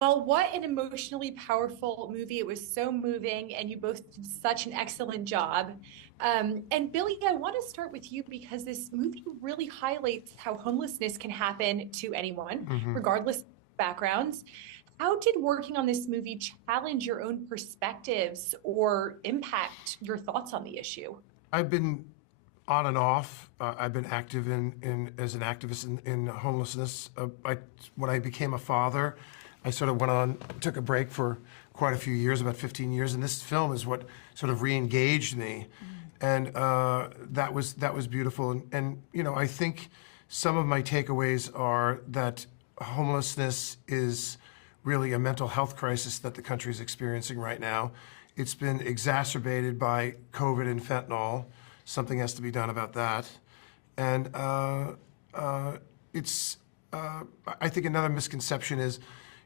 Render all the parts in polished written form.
Well, what an emotionally powerful movie. It was so moving, and you both did such an excellent job. And Billy, I want to start with you because this movie really highlights how homelessness can happen to anyone, Hmm. regardless of backgrounds. How did working on this movie challenge your own perspectives or impact your thoughts on the issue? I've been on and off. I've been active in as an activist in homelessness. When I became a father, I sort of went on, took a break for quite a few years, about 15 years, and this film is what sort of re-engaged me, and that was beautiful. And you know, I think some of my takeaways are that homelessness is really a mental health crisis that the country is experiencing right now. It's been exacerbated by COVID and fentanyl. Something has to be done about that. And it's, I think another misconception is,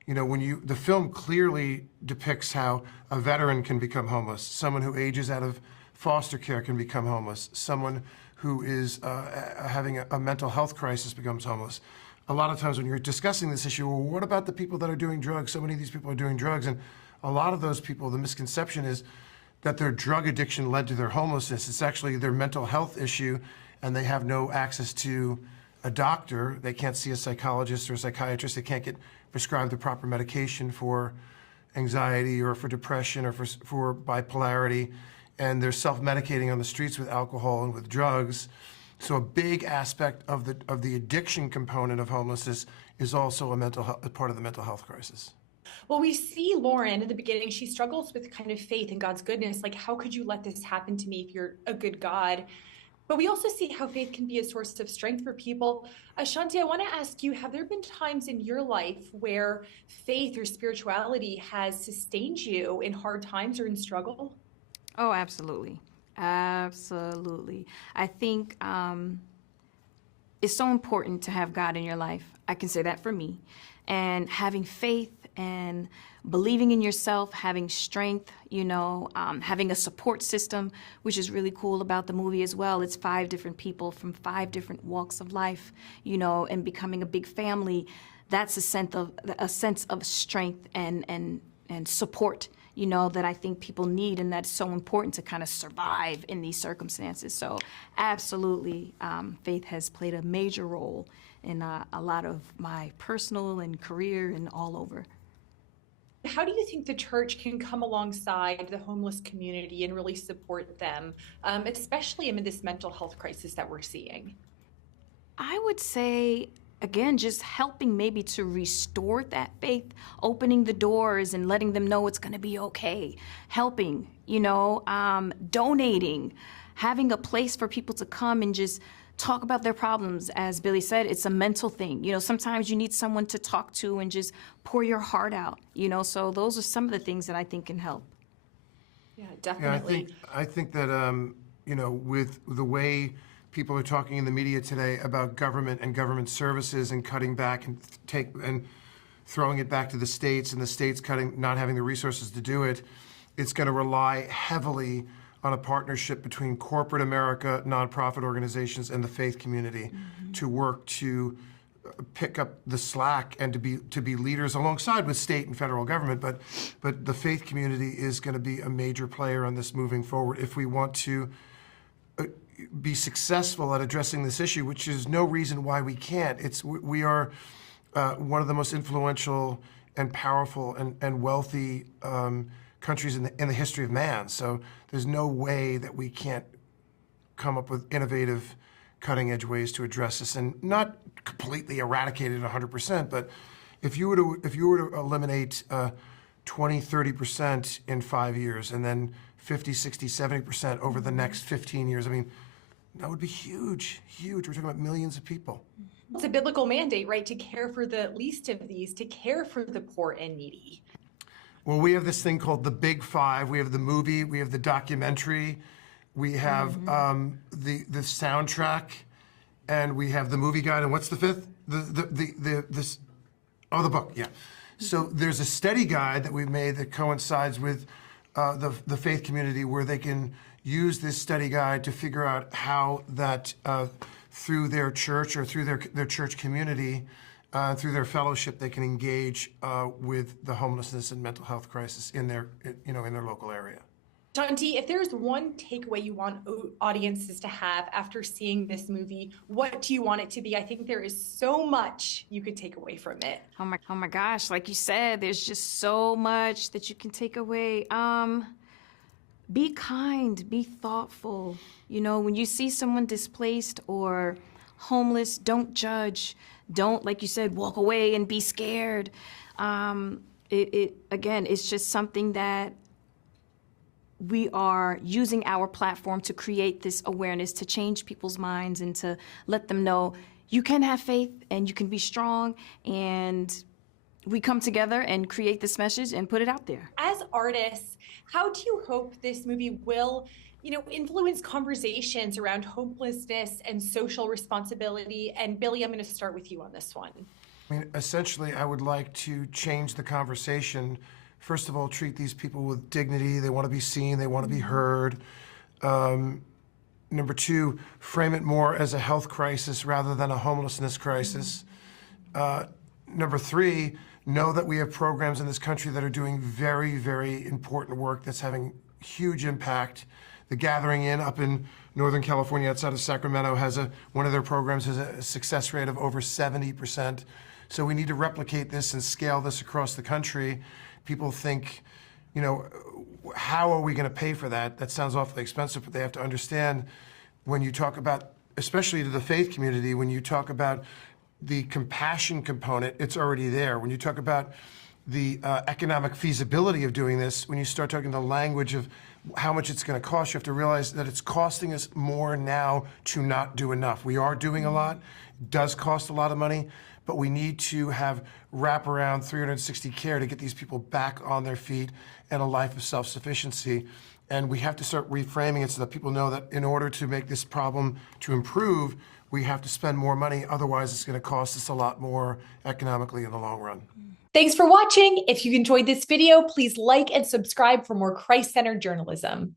you know, the film clearly depicts how a veteran can become homeless, someone who ages out of foster care can become homeless, someone who is having a mental health crisis becomes homeless. A lot of times when you're discussing this issue, well, what about the people that are doing drugs? So many of these people are doing drugs. And a lot of those people, the misconception is that their drug addiction led to their homelessness. It's actually their mental health issue, and they have no access to a doctor. They can't see a psychologist or a psychiatrist. They can't get prescribed the proper medication for anxiety or for depression or for bipolarity. And they're self-medicating on the streets with alcohol and with drugs. So a big aspect of the addiction component of homelessness is also a part of the mental health crisis. Well, we see Lauren at the beginning, she struggles with kind of faith in God's goodness. Like, how could you let this happen to me if you're a good God? But we also see how faith can be a source of strength for people. Ashanti, I want to ask you, have there been times in your life where faith or spirituality has sustained you in hard times or in struggle? Oh, absolutely. Absolutely. I think it's so important to have God in your life. I can say that for me. And having faith and believing in yourself, having strength, having a support system, which is really cool about the movie as well. It's 5 different people from 5 different walks of life, and becoming a big family. That's a sense of strength and support, that I think people need, and that's so important to kind of survive in these circumstances. So absolutely, faith has played a major role in a lot of my personal and career and all over. How do you think the church can come alongside the homeless community and really support them, especially amid this mental health crisis that we're seeing? I would say, again, just helping maybe to restore that faith, opening the doors and letting them know it's going to be okay, helping, donating, having a place for people to come and just talk about their problems. As Billy said, it's a mental thing. Sometimes you need someone to talk to and just pour your heart out, so those are some of the things that I think can help. Yeah, Yeah, I think definitely. I think that with the way people are talking in the media today about government and government services and cutting back and throwing it back to the states, and the states not having the resources to do it, it's going to rely heavily on a partnership between corporate America, nonprofit organizations, and the faith community to work to pick up the slack and to be leaders alongside with state and federal government. But the faith community is going to be a major player on this moving forward if we want to be successful at addressing this issue, which is no reason why we can't. We are one of the most influential and powerful and wealthy countries in the history of man. So there's no way that we can't come up with innovative, cutting-edge ways to address this, and not completely eradicate it 100%. But if you were to eliminate 20, 30% in 5 years, and then 50, 60, 70% over the next 15 years, I mean, that would be huge, huge. We're talking about millions of people. It's a biblical mandate, right, to care for the least of these, to care for the poor and needy. Well, we have this thing called the Big Five. We have the movie, we have the documentary, we have the soundtrack, and we have the movie guide. And what's the fifth? The book. Yeah. So there's a study guide that we've made that coincides with the faith community, where they can use this study guide to figure out how that through their church or through their church community, through their fellowship, they can engage with the homelessness and mental health crisis in their, in their local area. Ashanti, if there's one takeaway you want audiences to have after seeing this movie, what do you want it to be? I think there is so much you could take away from it. Oh my gosh, like you said, there's just so much that you can take away. Be kind, be thoughtful. You know, when you see someone displaced or homeless, don't judge. Don't, like you said, walk away and be scared. Again, it's just something that we are using our platform to create this awareness, to change people's minds and to let them know you can have faith and you can be strong, and we come together and create this message and put it out there. As artists, how do you hope this movie will, influence conversations around homelessness and social responsibility? And Billy, I'm going to start with you on this one. I mean, essentially, I would like to change the conversation. First of all, treat these people with dignity. They want to be seen. They want to be heard. Number two, frame it more as a health crisis rather than a homelessness crisis. Number three, know that we have programs in this country that are doing very, very important work that's having huge impact. The Gathering Inn up in Northern California outside of Sacramento has one of their programs has a success rate of over 70%. So we need to replicate this and scale this across the country. People think, how are we going to pay for that? That sounds awfully expensive, but they have to understand when you talk about, especially to the faith community, when you talk about the compassion component, it's already there. When you talk about the economic feasibility of doing this, when you start talking the language of how much it's going to cost, you have to realize that it's costing us more now to not do enough. We are doing a lot. It does cost a lot of money, but we need to have wraparound 360 care to get these people back on their feet and a life of self-sufficiency. And we have to start reframing it so that people know that in order to make this problem to improve, we have to spend more money. Otherwise, it's going to cost us a lot more economically in the long run. Thanks for watching. If you enjoyed this video, please like and subscribe for more Christ-centered journalism.